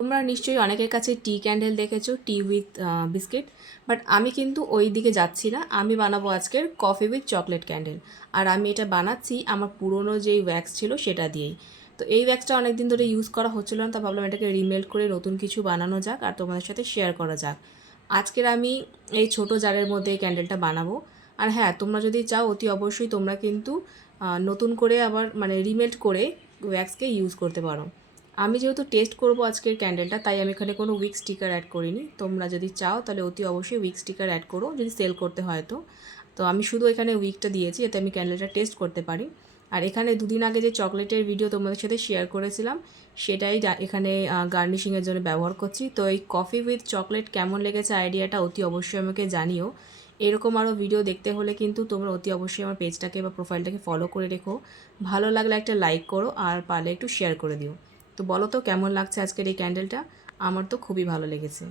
তোমরা নিশ্চয়ই অনেকের কাছে টি ক্যান্ডেল দেখেছো, টি উইথ বিস্কিট, বাট আমি কিন্তু ওই দিকে যাচ্ছি না। আমি বানাবো আজকের কফি উইথ চকলেট ক্যান্ডেল। আর আমি এটা বানাচ্ছি আমার পুরনো যেই ওয়্যাক্স ছিল সেটা দিয়েই। তো এই ওয়্যাক্সটা অনেক দিন ধরে ইউজ করা হচ্ছিল না, তা ভাবলাম এটাকে রিমেল্ট করে নতুন কিছু বানানো যাক আর তোমাদের সাথে শেয়ার করা যাক। আজকের আমি এই ছোট জারের মধ্যে এই ক্যান্ডেলটা বানাবো। আর হ্যাঁ, তোমরা যদি চাও অতি অবশ্যই তোমরা কিন্তু নতুন করে আবার মানে রিমেল্ট করে ওয়্যাক্সকে ইউজ করতে পারো। আমি যেহেতু টেস্ট করব আজকের ক্যান্ডেলটা, তাই আমি এখানে কোনো উইক স্টিকার অ্যাড করিনি। তোমরা যদি চাও তাহলে অতি অবশ্যই উইক স্টিকার অ্যাড করো, যদি সেল করতে হয় তো। তো আমি শুধু এখানে উইকটা দিয়েছি, এতে আমি ক্যান্ডেলটা টেস্ট করতে পারি। আর এখানে দুদিন আগে যে চকলেটের ভিডিও তোমাদের সাথে শেয়ার করেছিলাম, সেটাই এখানে গার্নিশিংয়ের জন্য ব্যবহার করছি। তো এই কফি উইথ চকলেট কেমন লেগেছে আইডিয়াটা অতি অবশ্যই আমাকে জানিও। এরকম আরও ভিডিও দেখতে হলে কিন্তু তোমরা অতি অবশ্যই আমার পেজটাকে বা প্রোফাইলটাকে ফলো করে রেখো। ভালো লাগলে একটা লাইক করো, আর পারলে একটু শেয়ার করে দিও। তো বলো তো কেমন লাগছে আজকের এই ক্যান্ডেলটা? আমার তো খুবই ভালো লেগেছে।